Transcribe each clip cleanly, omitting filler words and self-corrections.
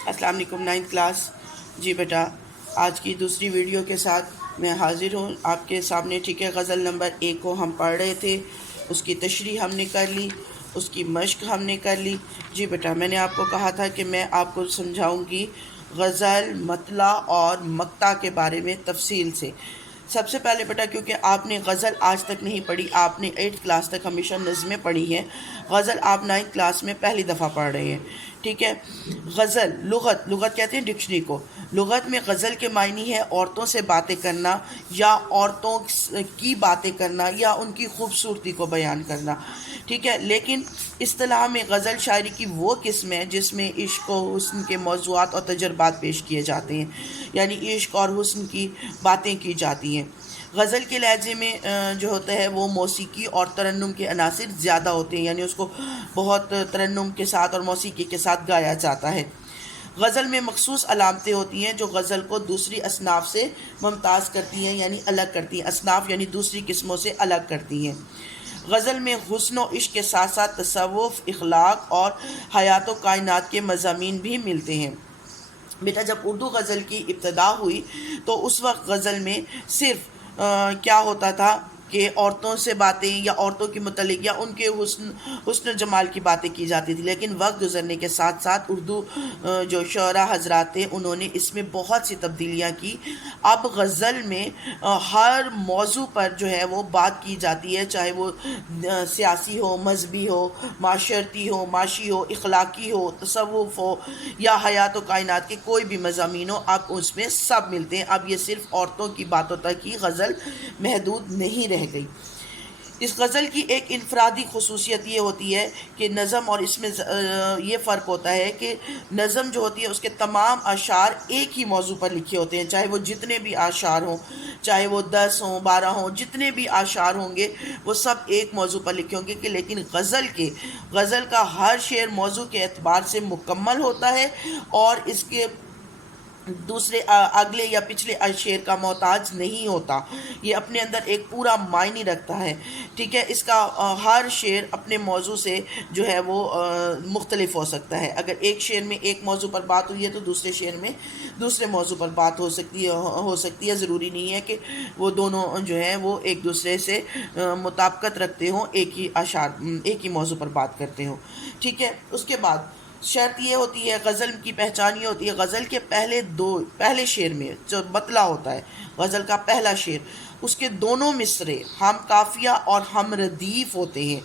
السلام علیکم 9th class. جی بیٹا، آج کی دوسری ویڈیو کے ساتھ میں حاضر ہوں آپ کے سامنے. ٹھیک ہے، غزل نمبر 1 کو ہم پڑھ رہے تھے، اس کی تشریح ہم نے کر لی، اس کی مشق ہم نے کر لی. جی بیٹا، میں نے آپ کو کہا تھا کہ میں آپ کو سمجھاؤں گی غزل، مطلع اور مقطع کے بارے میں تفصیل سے. سب سے پہلے بیٹا، کیونکہ آپ نے غزل آج تک نہیں پڑھی، آپ نے 8th کلاس تک ہمیشہ نظمیں پڑھی ہیں، غزل آپ 9th کلاس میں پہلی دفعہ پڑھ رہے ہیں. ٹھیک ہے. غزل لغت کہتے ہیں ڈکشنری کو. لغت میں غزل کے معنی ہے عورتوں سے باتیں کرنا، یا عورتوں کی باتیں کرنا، یا ان کی خوبصورتی کو بیان کرنا. ٹھیک ہے. لیکن اصطلاح میں غزل شاعری کی وہ قسم ہے جس میں عشق و حسن کے موضوعات اور تجربات پیش کیے جاتے ہیں، یعنی عشق اور حسن کی باتیں کی جاتی ہیں. غزل کے لہجے میں جو ہوتا ہے وہ موسیقی اور ترنم کے عناصر زیادہ ہوتے ہیں، یعنی اس کو بہت ترنم کے ساتھ اور موسیقی کے ساتھ گایا جاتا ہے. غزل میں مخصوص علامتیں ہوتی ہیں جو غزل کو دوسری اصناف سے ممتاز کرتی ہیں، یعنی الگ کرتی ہیں. اصناف یعنی دوسری قسموں سے الگ کرتی ہیں. غزل میں حسن و عشق کے ساتھ ساتھ تصوف، اخلاق اور حیات و کائنات کے مضامین بھی ملتے ہیں. بیٹا، جب اردو غزل کی ابتدا ہوئی تو اس وقت غزل میں صرف کیا ہوتا تھا کہ عورتوں سے باتیں یا عورتوں کے متعلق یا ان کے حسن و جمال کی باتیں کی جاتی تھی. لیکن وقت گزرنے کے ساتھ ساتھ اردو جو شعراء حضرات تھے انہوں نے اس میں بہت سی تبدیلیاں کی. اب غزل میں ہر موضوع پر جو ہے وہ بات کی جاتی ہے، چاہے وہ سیاسی ہو، مذہبی ہو، معاشرتی ہو، معاشی ہو، اخلاقی ہو، تصوف ہو یا حیات و کائنات کے کوئی بھی مضامین ہو، اب اس میں سب ملتے ہیں. اب یہ صرف عورتوں کی باتوں تک ہی غزل محدود نہیں رہ گئی. اس غزل کی ایک انفرادی خصوصیت یہ ہوتی ہے کہ نظم، اور اس میں یہ فرق ہوتا ہے کہ نظم جو ہوتی ہے اس کے تمام اشعار ایک ہی موضوع پر لکھے ہوتے ہیں، چاہے وہ جتنے بھی اشعار ہوں، چاہے وہ 10 ہوں، 12 ہوں، جتنے بھی اشعار ہوں گے وہ سب ایک موضوع پر لکھے ہوں گے. کہ لیکن غزل کا ہر شعر موضوع کے اعتبار سے مکمل ہوتا ہے اور اس کے دوسرے اگلے یا پچھلے شعر کا محتاج نہیں ہوتا. یہ اپنے اندر ایک پورا معنی رکھتا ہے. ٹھیک ہے. اس کا ہر شعر اپنے موضوع سے جو ہے وہ مختلف ہو سکتا ہے. اگر ایک شعر میں ایک موضوع پر بات ہوئی ہے تو دوسرے شعر میں دوسرے موضوع پر بات ہو سکتی ہے. ضروری نہیں ہے کہ وہ دونوں جو ہیں وہ ایک دوسرے سے مطابقت رکھتے ہوں، ایک ہی موضوع پر بات کرتے ہوں. ٹھیک ہے. اس کے بعد شرط یہ ہوتی ہے، غزل کی پہچان یہ ہوتی ہے، غزل کے پہلے شعر میں جو مطلع ہوتا ہے، غزل کا پہلا شعر، اس کے دونوں مصرے ہم قافیہ اور ہم ردیف ہوتے ہیں.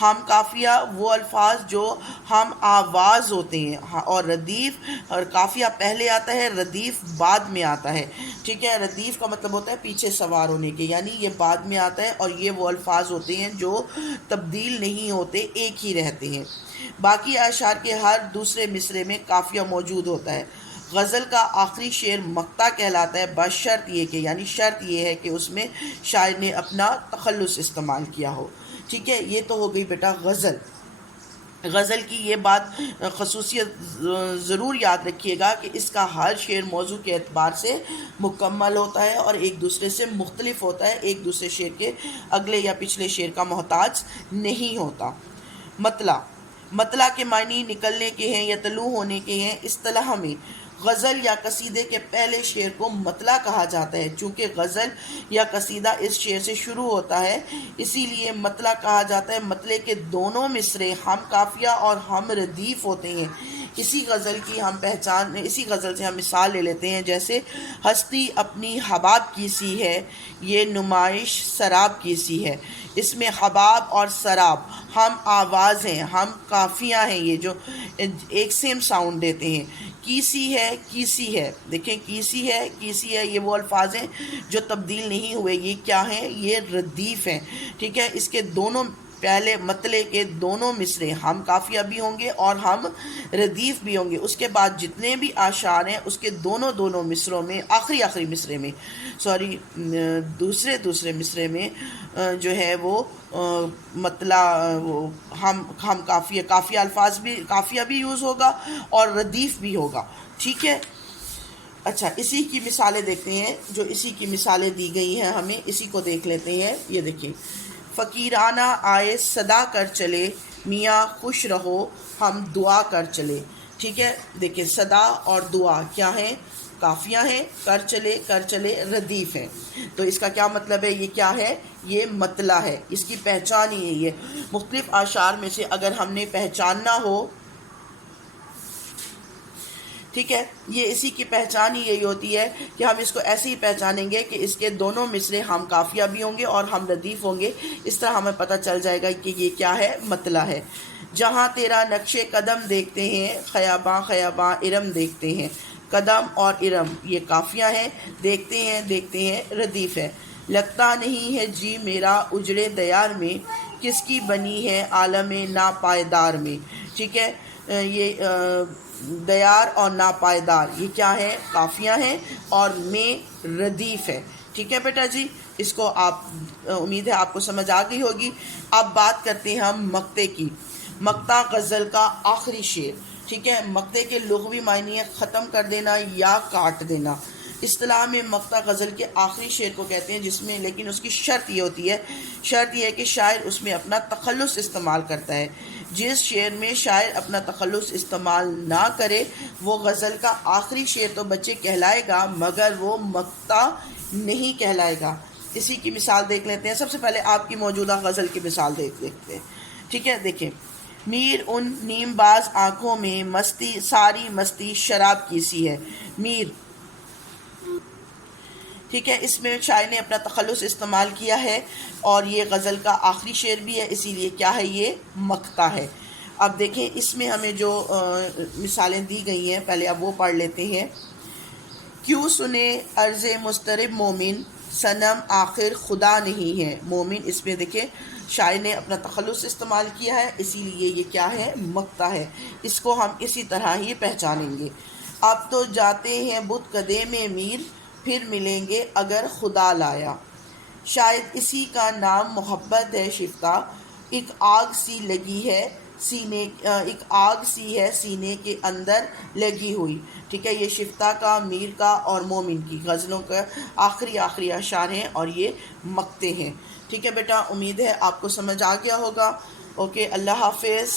ہم قافیہ وہ الفاظ جو ہم آواز ہوتے ہیں، اور ردیف، اور قافیہ پہلے آتا ہے، ردیف بعد میں آتا ہے. ٹھیک ہے. ردیف کا مطلب ہوتا ہے پیچھے سوار ہونے کے، یعنی یہ بعد میں آتا ہے، اور یہ وہ الفاظ ہوتے ہیں جو تبدیل نہیں ہوتے، ایک ہی رہتے ہیں. باقی اشعار کے ہر دوسرے مصرے میں قافیہ موجود ہوتا ہے. غزل کا آخری شعر مقطع کہلاتا ہے، بشرط یہ کہ، یعنی شرط یہ ہے کہ اس میں شاعر نے اپنا تخلص استعمال کیا ہو. ٹھیک ہے. یہ تو ہو گئی بیٹا غزل کی یہ بات خصوصیت ضرور یاد رکھیے گا کہ اس کا ہر شعر موضوع کے اعتبار سے مکمل ہوتا ہے اور ایک دوسرے سے مختلف ہوتا ہے، ایک دوسرے شعر کے اگلے یا پچھلے شعر کا محتاج نہیں ہوتا. مطلع کے معنی نکلنے کے ہیں یا طلوع ہونے کے ہیں. اصطلاح میں غزل یا قصیدے کے پہلے شعر کو مطلع کہا جاتا ہے. چونکہ غزل یا قصیدہ اس شعر سے شروع ہوتا ہے اسی لیے مطلع کہا جاتا ہے. مطلع کے دونوں مصرے ہم قافیہ اور ہم ردیف ہوتے ہیں. اسی غزل سے ہم مثال لے لیتے ہیں، جیسے ہستی اپنی حباب کی سی ہے، یہ نمائش سراب کی سی ہے. اس میں حباب اور سراب ہم آواز ہیں، ہم قافیہ ہیں، یہ جو ایک سیم ساؤنڈ دیتے ہیں. کیسی ہے، دیکھیں کیسی ہے یہ وہ الفاظ ہیں جو تبدیل نہیں ہوئے. یہ کیا ہیں؟ یہ ردیف ہیں. ٹھیک ہے. اس کے دونوں پہلے مطلع کے دونوں مصرے ہم قافیہ بھی ہوں گے اور ہم ردیف بھی ہوں گے. اس کے بعد جتنے بھی اشعار ہیں اس کے دونوں مصروں میں آخری مصرے میں دوسرے مصرے میں جو ہے وہ مطلع ہم قافیہ الفاظ بھی، قافیہ بھی یوز ہوگا اور ردیف بھی ہوگا. ٹھیک ہے. اچھا، اسی کی مثالیں دیکھتے ہیں، جو اسی کی مثالیں دی گئی ہیں ہمیں، اسی کو دیکھ لیتے ہیں. یہ دیکھیں، فقیرانہ آئے صدا کر چلے، میاں خوش رہو ہم دعا کر چلے. ٹھیک ہے، دیکھیں صدا اور دعا کیا ہیں؟ کافیہ ہیں، کر چلے ردیف ہیں. تو اس کا کیا مطلب ہے؟ یہ کیا ہے؟ یہ مطلع ہے، اس کی پہچان ہی ہے. یہ مختلف اشعار میں سے اگر ہم نے پہچاننا ہو، ٹھیک ہے، یہ اسی کی پہچان ہی یہی ہوتی ہے کہ ہم اس کو ایسے ہی پہچانیں گے کہ اس کے دونوں مصرے ہم کافیہ بھی ہوں گے اور ہم ردیف ہوں گے. اس طرح ہمیں پتہ چل جائے گا کہ یہ کیا ہے؟ مطلع ہے. جہاں تیرا نقش قدم دیکھتے ہیں، خیاباں خیاباں ارم دیکھتے ہیں. قدم اور ارم یہ کافیہ ہیں، دیکھتے ہیں ردیف ہے. لگتا نہیں ہے جی میرا اجڑے دیار میں، کس کی بنی ہے عالم ناپائیدار میں. ٹھیک ہے، یہ دیار اور ناپائیدار یہ کیا ہے؟ کافیہ ہیں اور میں ردیف ہے. ٹھیک ہے بیٹا جی، اس کو آپ امید ہے آپ کو سمجھ آ گئی ہوگی. اب بات کرتے ہیں ہم مقطع کی. مقطع غزل کا آخری شعر. ٹھیک ہے، مقطع کے لغوی معنی ہے ختم کر دینا یا کاٹ دینا. اصطلاح میں مقطع غزل کے آخری شعر کو کہتے ہیں، جس میں لیکن اس کی شرط یہ ہوتی ہے، شرط یہ ہے کہ شاعر اس میں اپنا تخلص استعمال کرتا ہے. جس شعر میں شاعر اپنا تخلص استعمال نہ کرے وہ غزل کا آخری شعر تو بچے کہلائے گا مگر وہ مقطع نہیں کہلائے گا. اسی کی مثال دیکھ لیتے ہیں. سب سے پہلے آپ کی موجودہ غزل کی مثال دیکھتے ہیں. ٹھیک ہے، دیکھیں. میر ان نیم باز آنکھوں میں مستی، ساری مستی شراب کی سی ہے. میر، ٹھیک ہے، اس میں شاعر نے اپنا تخلص استعمال کیا ہے اور یہ غزل کا آخری شعر بھی ہے، اسی لیے کیا ہے؟ یہ مقطع ہے. اب دیکھیں اس میں ہمیں جو مثالیں دی گئی ہیں، پہلے اب وہ پڑھ لیتے ہیں. کیوں سنے عرض مضطرب مومن، صنم آخر خدا نہیں ہے. مومن، اس میں دیکھیں شاعر نے اپنا تخلص استعمال کیا ہے، اسی لیے یہ کیا ہے؟ مقطع ہے. اس کو ہم اسی طرح ہی پہچانیں گے. اب تو جاتے ہیں بت کدے میں میر، پھر ملیں گے اگر خدا لایا. شاید اسی کا نام محبت ہے شفتہ، ایک آگ سی لگی ہے سینے، ایک آگ سی ہے سینے کے اندر لگی ہوئی. ٹھیک ہے، یہ شفتہ کا، میر کا اور مومن کی غزلوں کا آخری اشعار ہیں اور یہ مقطع ہیں. ٹھیک ہے بیٹا، امید ہے آپ کو سمجھ آ گیا ہوگا. اوکے، اللہ حافظ.